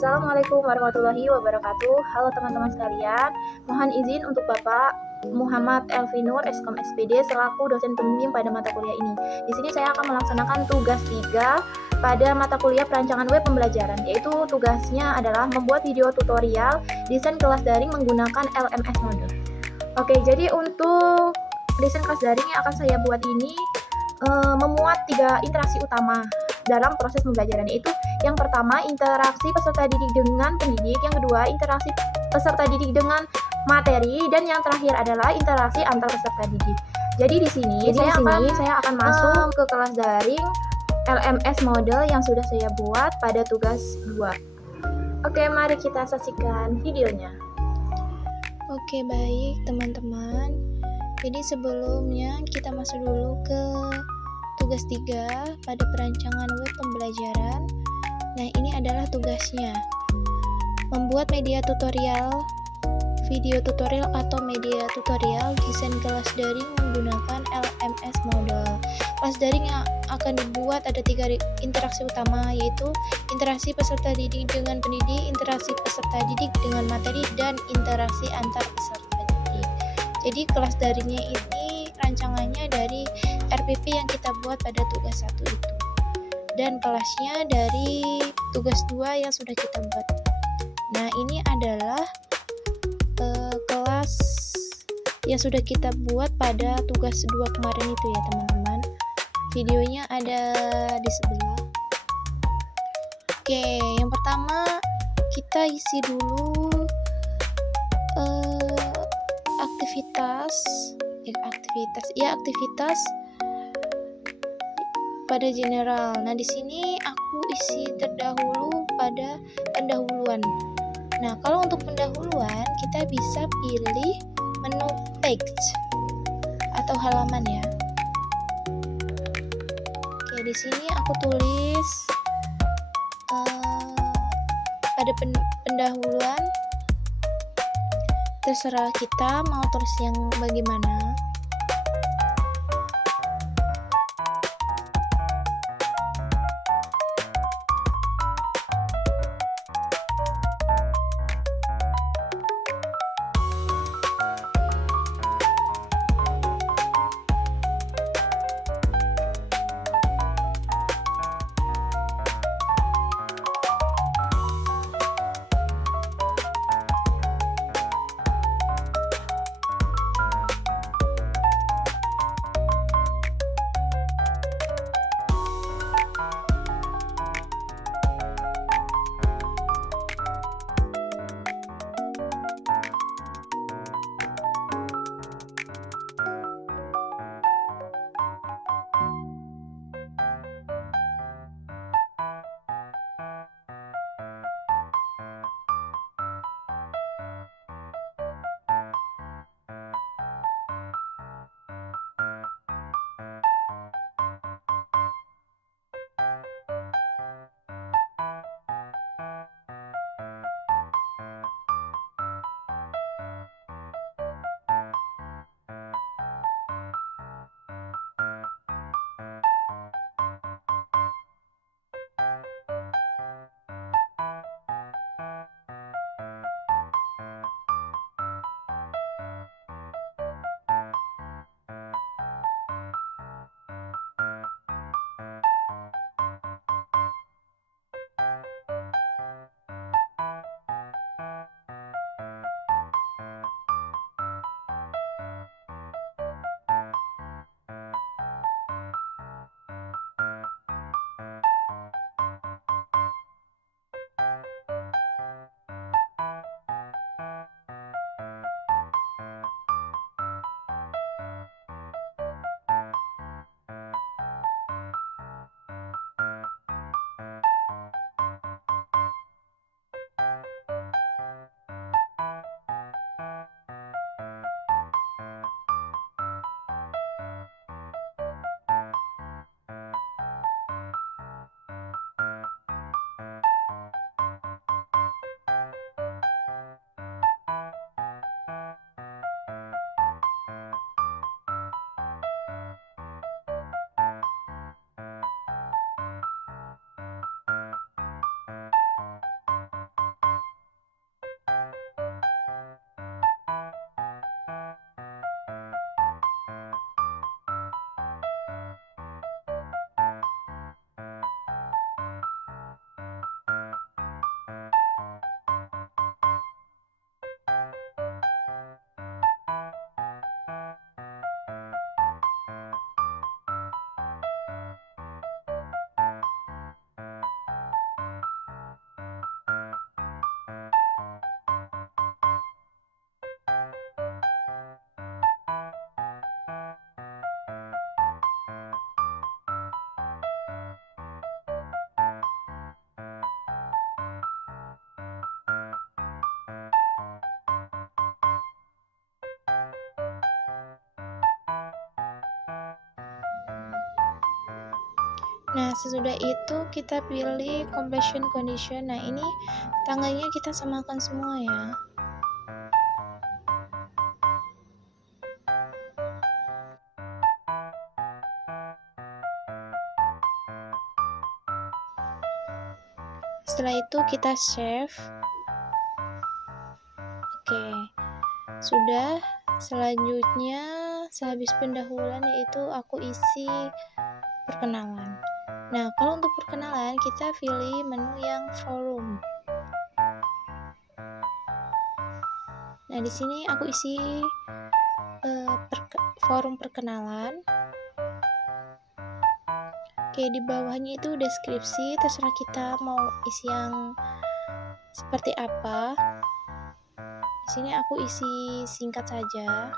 Assalamualaikum warahmatullahi wabarakatuh. Halo teman-teman sekalian, mohon izin untuk Bapak Muhammad Elvinur, Eskom SPD, selaku dosen pembimbing pada mata kuliah ini. Di sini saya akan melaksanakan tugas 3 pada mata kuliah perancangan web pembelajaran, yaitu tugasnya adalah membuat video tutorial desain kelas daring menggunakan LMS Moodle. Oke, jadi untuk desain kelas daring yang akan saya buat ini memuat 3 interaksi utama dalam proses pembelajaran, yaitu yang pertama interaksi peserta didik dengan pendidik, yang kedua interaksi peserta didik dengan materi, dan yang terakhir adalah interaksi antar peserta didik. Jadi di sini saya akan masuk ke kelas daring LMS Moodle yang sudah saya buat pada tugas 2. Oke, mari kita saksikan videonya. Oke, baik teman-teman. Jadi sebelumnya kita masuk dulu ke tugas 3 pada perancangan web pembelajaran. Nah, ini adalah tugasnya. Membuat media tutorial, video tutorial atau media tutorial desain kelas daring menggunakan LMS Moodle. Kelas daring yang akan dibuat ada 3 interaksi utama, yaitu interaksi peserta didik dengan pendidik, interaksi peserta didik dengan materi, dan interaksi antar peserta didik. Jadi kelas daringnya ini rancangannya dari RPP yang kita buat pada tugas 1 itu, dan kelasnya dari tugas 2 yang sudah kita buat. Nah, ini adalah kelas yang sudah kita buat pada tugas 2 kemarin itu ya teman-teman. Videonya ada di sebelah. Oke, yang pertama kita isi dulu aktivitas pada general. Nah, di sini aku isi terdahulu pada pendahuluan. Nah, kalau untuk pendahuluan kita bisa pilih menu page atau halaman ya. Oke, di sini aku tulis pada pendahuluan. Terserah kita mau tulis yang bagaimana. Nah, sesudah itu kita pilih completion condition. Nah, ini tangganya kita samakan semua ya. Setelah itu kita save. Oke, sudah. Selanjutnya, sehabis pendahuluan yaitu aku isi perkenalan. Nah, kalau untuk perkenalan kita pilih menu yang forum. Nah, di sini aku isi forum perkenalan. Oke, di bawahnya itu deskripsi, terserah kita mau isi yang seperti apa. Di sini aku isi singkat saja.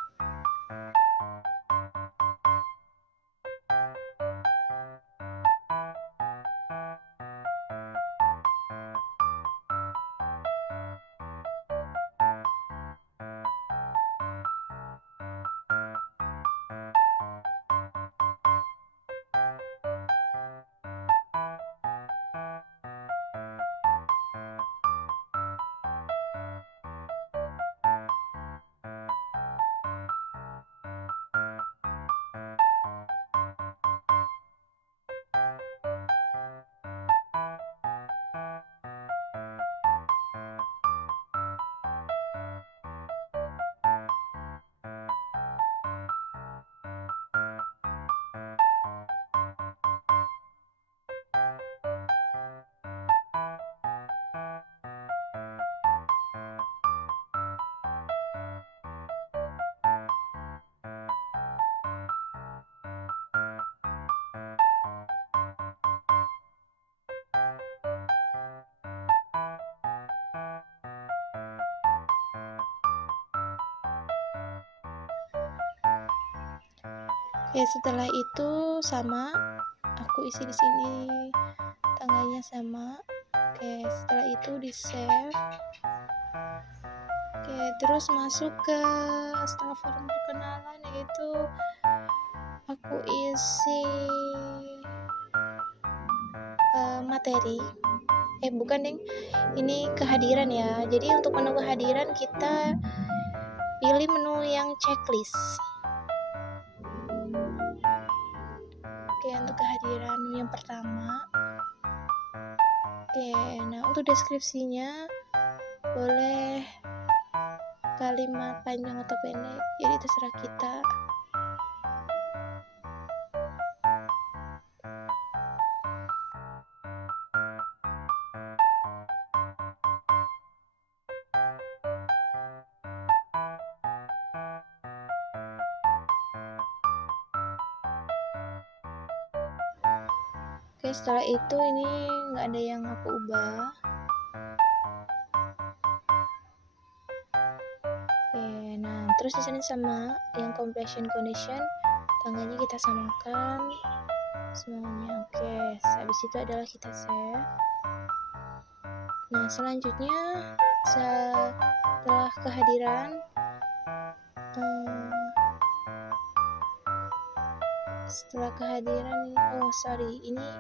Oke, setelah itu sama, aku isi di sini tangganya sama. Oke, setelah itu di save. Oke, terus masuk ke setelah forum perkenalan yaitu aku isi materi. Bukan deng, ini kehadiran ya. Jadi untuk menu kehadiran kita pilih menu yang checklist. Oke, untuk kehadiran yang pertama. Oke, nah untuk deskripsinya boleh kalimat panjang atau pendek, jadi terserah kita. Oke, setelah itu ini nggak ada yang aku ubah. Oke, nah terus di sini sama yang completion condition, tangganya kita samakan semuanya. Oke, habis itu adalah kita save. Nah, selanjutnya setelah kehadiran ini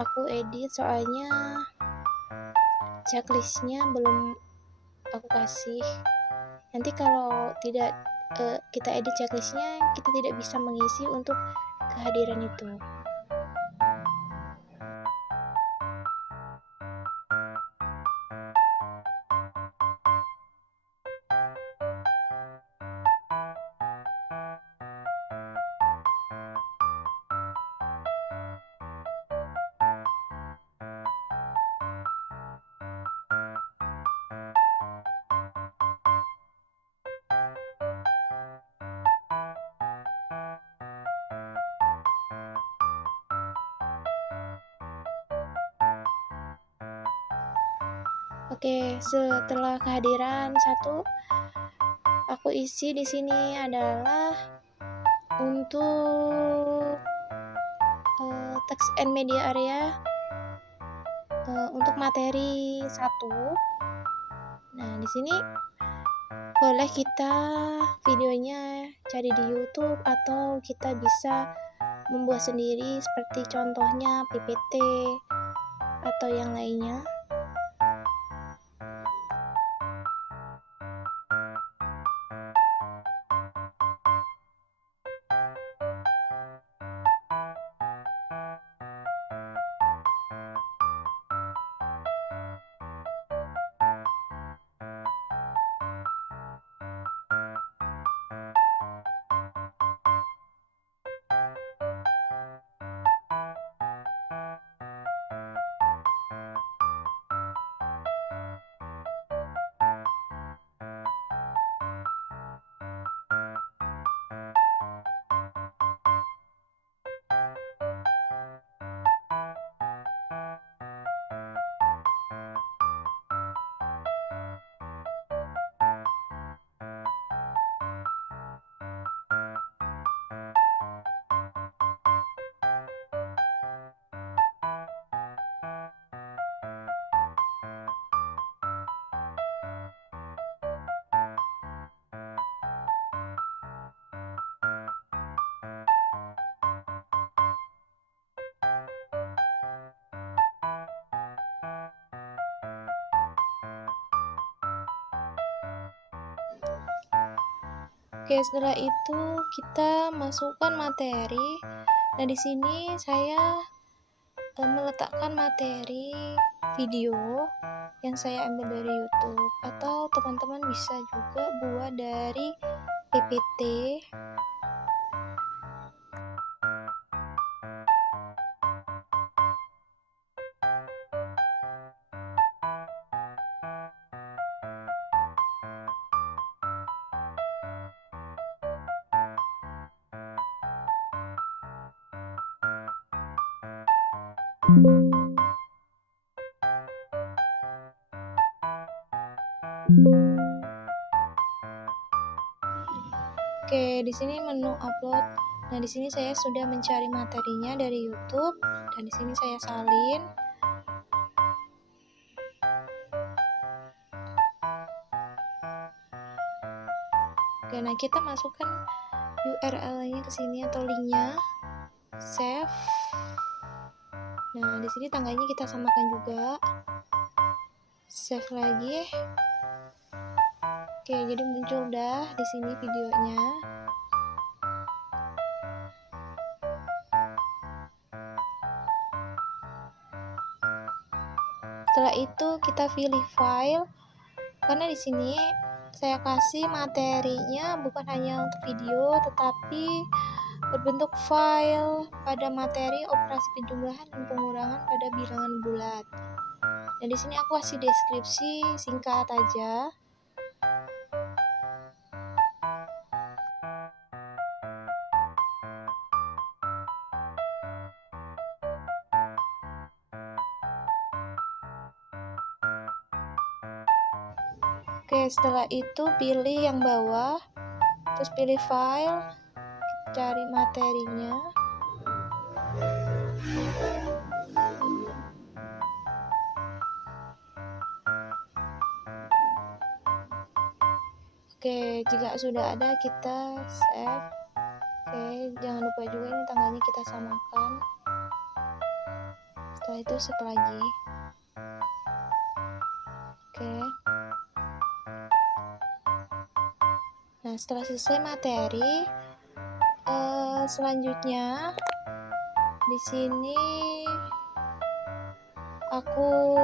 aku edit soalnya checklistnya belum aku kasih. Nanti kalau tidak kita edit checklistnya, kita tidak bisa mengisi untuk kehadiran itu. Oke, setelah kehadiran satu, aku isi di sini adalah untuk text and media area untuk materi 1. Nah, di sini boleh kita videonya cari di YouTube atau kita bisa membuat sendiri seperti contohnya PPT atau yang lainnya. Oke, setelah itu kita masukkan materi. Nah, di sini saya meletakkan materi video yang saya ambil dari YouTube, atau teman-teman bisa juga buat dari PPT. Oke, di sini menu upload. Nah, di sini saya sudah mencari materinya dari YouTube dan di sini saya salin. Oke, nah kita masukkan URL-nya ke sini atau linknya. Save. Nah, di sini tanggalnya kita samakan juga. Save lagi. Oke, jadi muncul dah di sini videonya. Setelah itu kita pilih file, karena di sini saya kasih materinya bukan hanya untuk video, tetapi berbentuk file pada materi operasi penjumlahan dan pengurangan pada bilangan bulat. Dan di sini aku kasih deskripsi singkat aja. Oke, setelah itu pilih yang bawah, terus pilih file, cari materinya. Oke, jika sudah ada kita save. Oke, jangan lupa juga ini tanggalnya kita samakan. Setelah itu save lagi. Oke. Nah, setelah selesai materi, selanjutnya di sini aku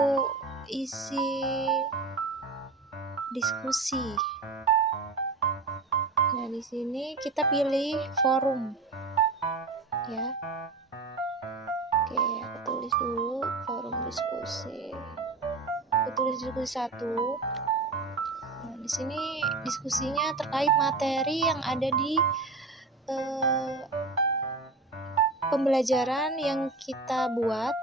isi diskusi. Nah, di sini kita pilih forum, ya. Oke, aku tulis dulu forum diskusi. Aku tulis diskusi 1. Nah, di sini diskusinya terkait materi yang ada di pembelajaran yang kita buat.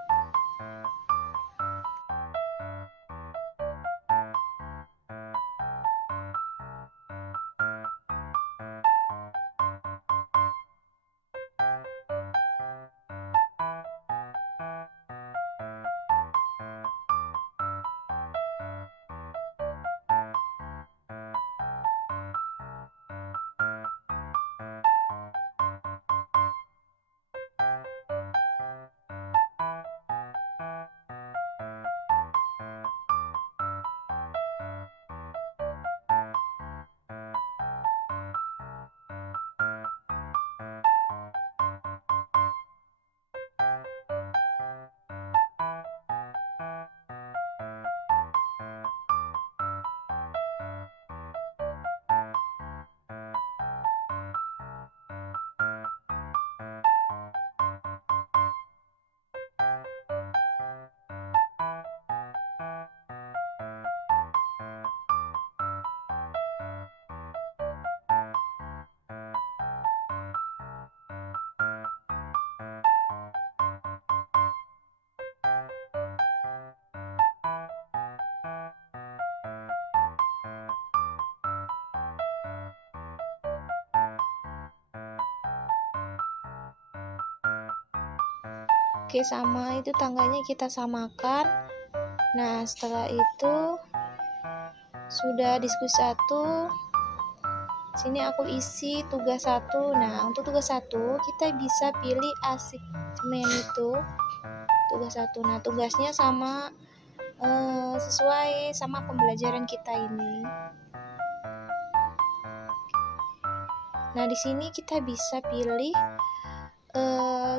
Oke, sama itu tangganya kita samakan. Nah, setelah itu sudah diskusi 1, sini aku isi tugas 1. Nah, untuk tugas 1 kita bisa pilih assignment itu tugas 1. Nah, tugasnya sama sesuai sama pembelajaran kita ini. Nah, di sini kita bisa pilih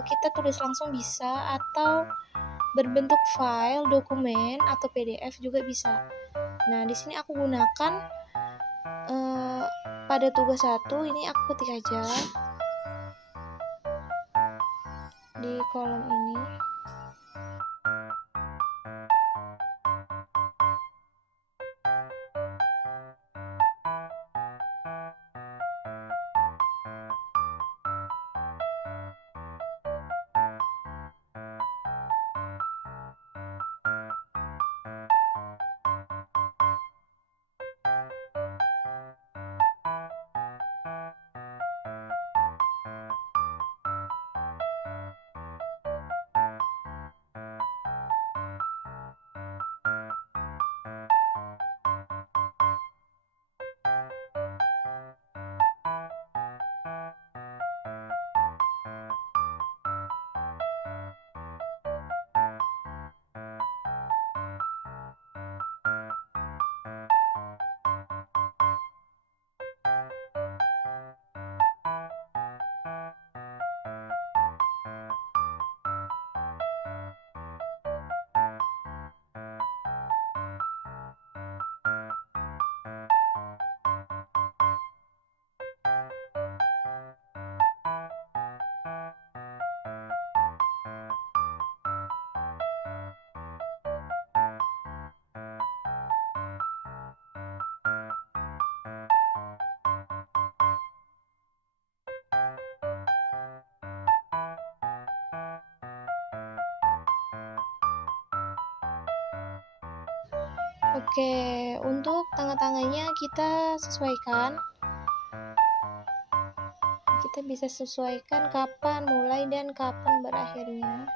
kita tulis langsung bisa, atau berbentuk file, dokumen, atau PDF juga bisa. Nah, di sini aku gunakan pada tugas 1 ini aku ketik aja di kolom ini. Oke, untuk tangga-tangganya kita sesuaikan. Kita bisa sesuaikan kapan mulai dan kapan berakhirnya.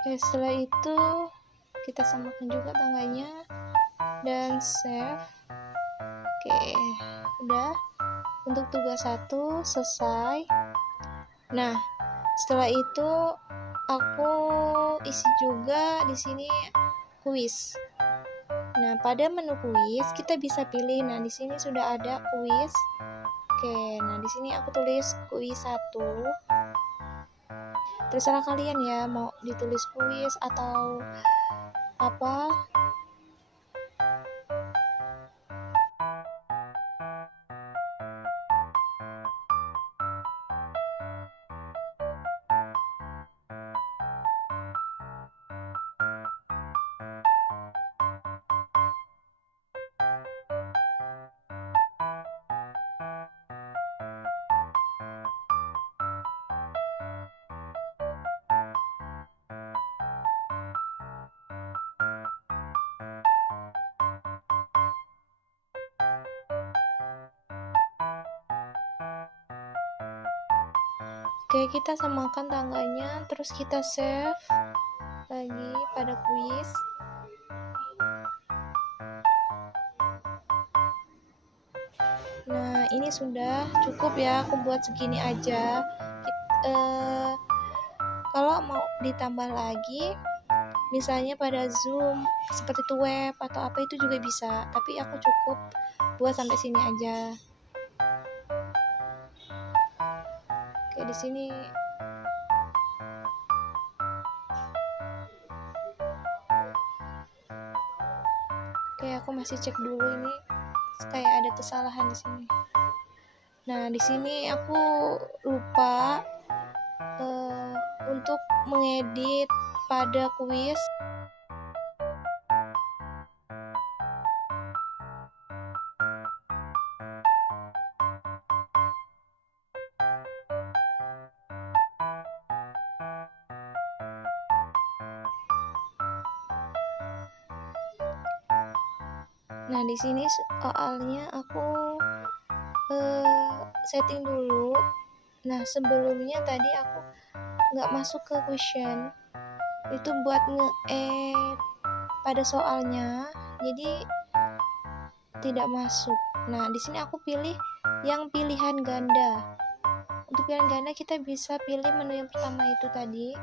Oke, setelah itu kita samakan juga tangganya dan save. Oke, udah. Untuk tugas 1 selesai. Nah, setelah itu aku isi juga di sini kuis. Nah, pada menu kuis kita bisa pilih. Nah, di sini sudah ada kuis. Oke, nah di sini aku tulis kuis 1. Terserah kalian ya, mau ditulis kuis atau apa. Oke, kita samakan tanggalnya, terus kita save lagi pada kuis. Nah, ini sudah cukup ya, aku buat segini aja. Kalau mau ditambah lagi, misalnya pada Zoom seperti itu web atau apa, itu juga bisa, tapi aku cukup buat sampai sini aja. Oke, di sini oke, aku masih cek dulu, ini kayak ada kesalahan di sini. Nah, di sini aku lupa untuk mengedit pada kuis. Nah, di sini soalnya aku setting dulu. Nah, sebelumnya tadi aku nggak masuk ke question, itu buat nge-add pada soalnya, jadi tidak masuk. Nah, di sini aku pilih yang pilihan ganda. Untuk pilihan ganda kita bisa pilih menu yang pertama itu tadi.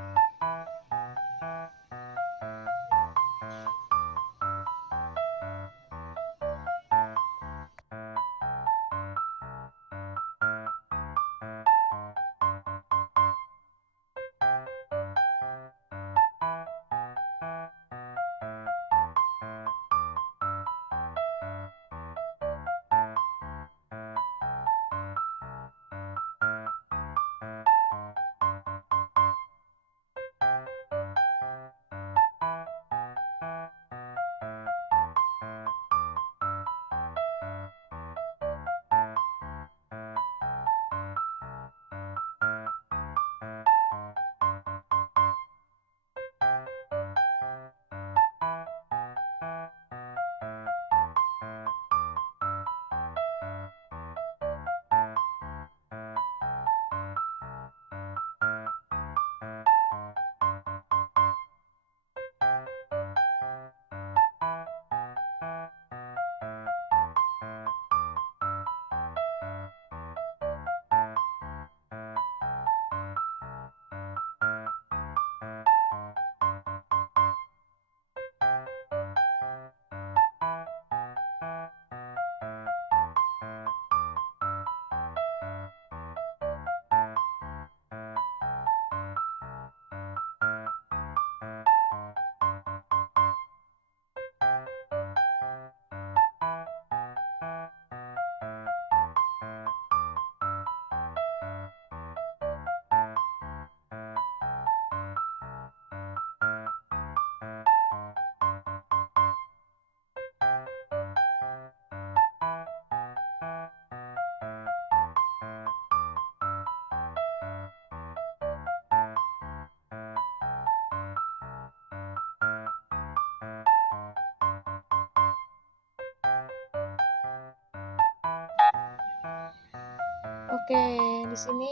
Oke, di sini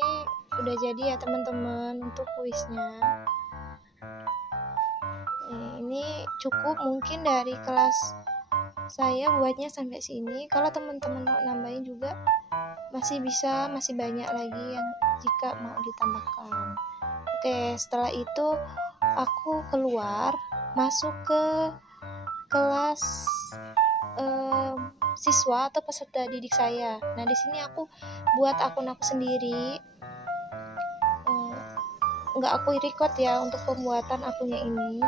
udah jadi ya teman-teman untuk kuisnya. Ini cukup mungkin dari kelas saya buatnya sampai sini. Kalau teman-teman mau nambahin juga masih bisa, masih banyak lagi yang jika mau ditambahkan. Oke, setelah itu aku keluar, masuk ke kelas siswa atau peserta didik saya. Nah, di sini aku buat akun aku sendiri. nggak aku record ya untuk pembuatan akunnya ini.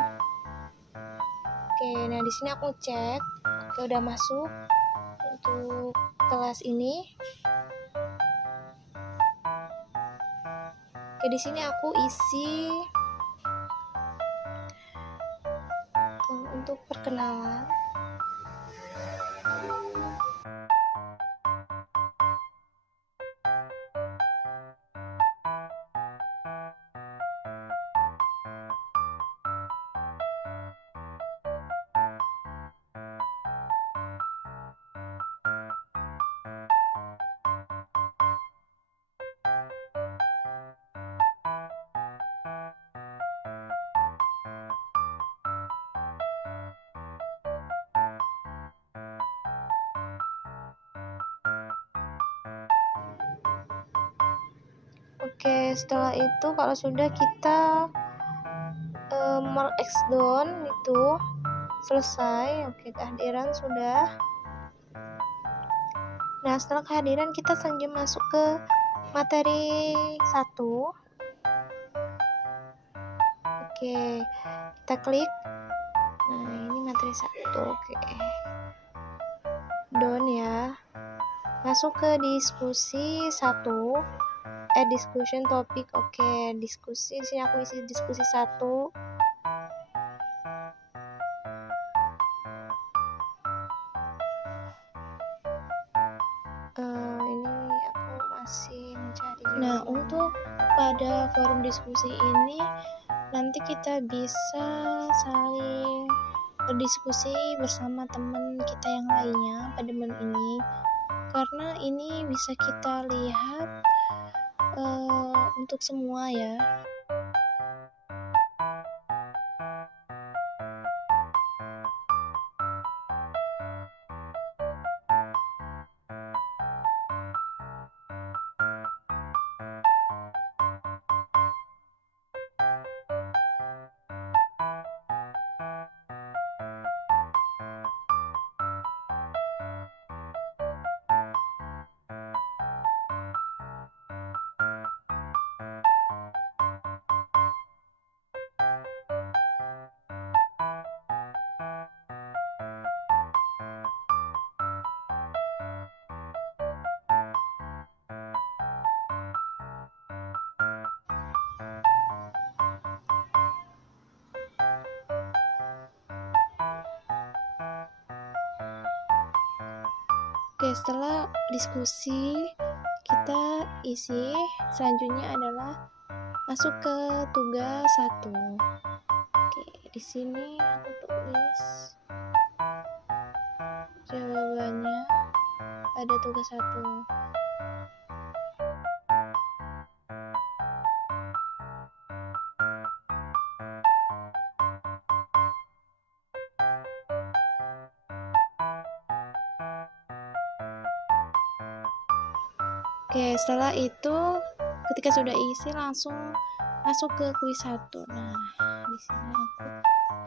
Oke, nah di sini aku cek, oke udah masuk untuk kelas ini. Oke, di sini aku isi untuk perkenalan. Oke, setelah itu kalau sudah kita mark X down itu selesai. Oke, kehadiran sudah. Nah, setelah kehadiran kita lanjut masuk ke materi 1. Oke, kita klik. Nah, ini materi 1. Oke. Down ya. Masuk ke diskusi 1. Discussion topik. Oke, diskusi. Di sini aku isi diskusi 1. Ini aku masih mencari. Nah, untuk pada forum diskusi ini nanti kita bisa saling berdiskusi bersama teman kita yang lainnya pada momen ini, karena ini bisa kita lihat untuk semua ya. Oke, setelah diskusi kita isi selanjutnya adalah masuk ke tugas 1. Oke, di sini aku tulis jawabannya pada tugas 1. Oke, setelah itu ketika sudah isi langsung masuk ke kuis 1. Nah, di sini aku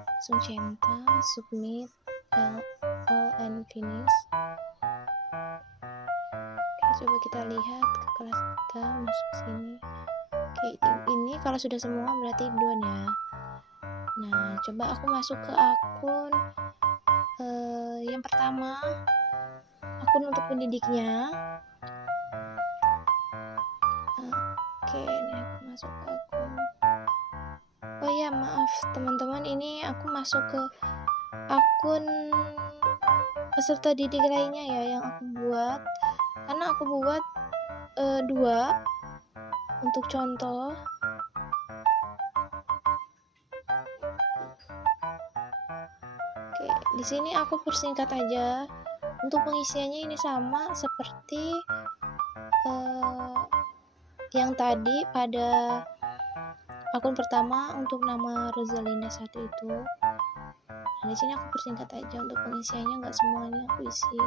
langsung centang submit all and finish. Oke, coba kita lihat ke kelas kita masuk sini. Oke, ini kalau sudah semua berarti done ya. Nah, coba aku masuk ke akun yang pertama, akun untuk pendidiknya. Oke, ini aku masuk ke akun. Oh ya, maaf teman-teman, ini aku masuk ke akun peserta didik lainnya ya yang aku buat, karena aku buat 2 untuk contoh. Oke, di sini aku persingkat aja. Untuk pengisiannya ini sama seperti yang tadi pada akun pertama untuk nama Rosalinda 1 itu. Nah, di sini aku persingkat aja, untuk pengisiannya nggak semuanya aku isi.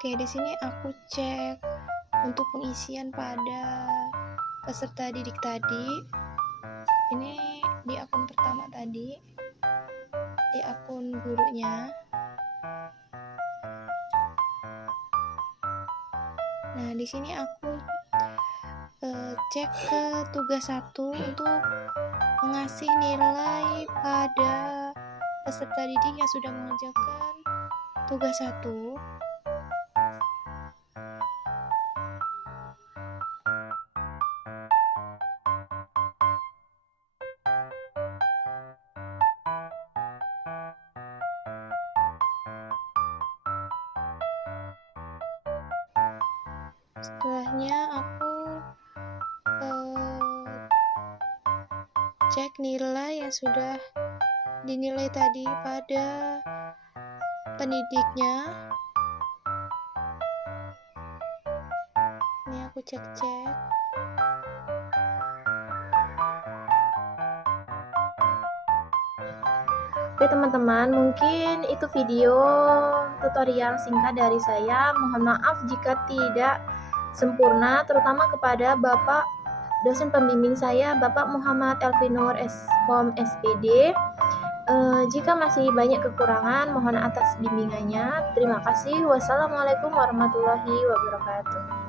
Oke, di sini aku cek untuk pengisian pada peserta didik tadi. Ini di akun pertama tadi, di akun gurunya. Nah, di sini aku cek ke tugas 1 untuk mengasih nilai pada peserta didik yang sudah mengerjakan tugas 1. Setelahnya aku cek nilai yang sudah dinilai tadi pada pendidiknya. Ini aku cek-cek. Oke teman-teman, mungkin itu video tutorial singkat dari saya. Mohon maaf jika tidak sempurna, terutama kepada Bapak dosen pembimbing saya, Bapak Muhammad Elvinur Eskom SPD. Jika masih banyak kekurangan, mohon atas bimbingannya. Terima kasih. Wassalamualaikum warahmatullahi wabarakatuh.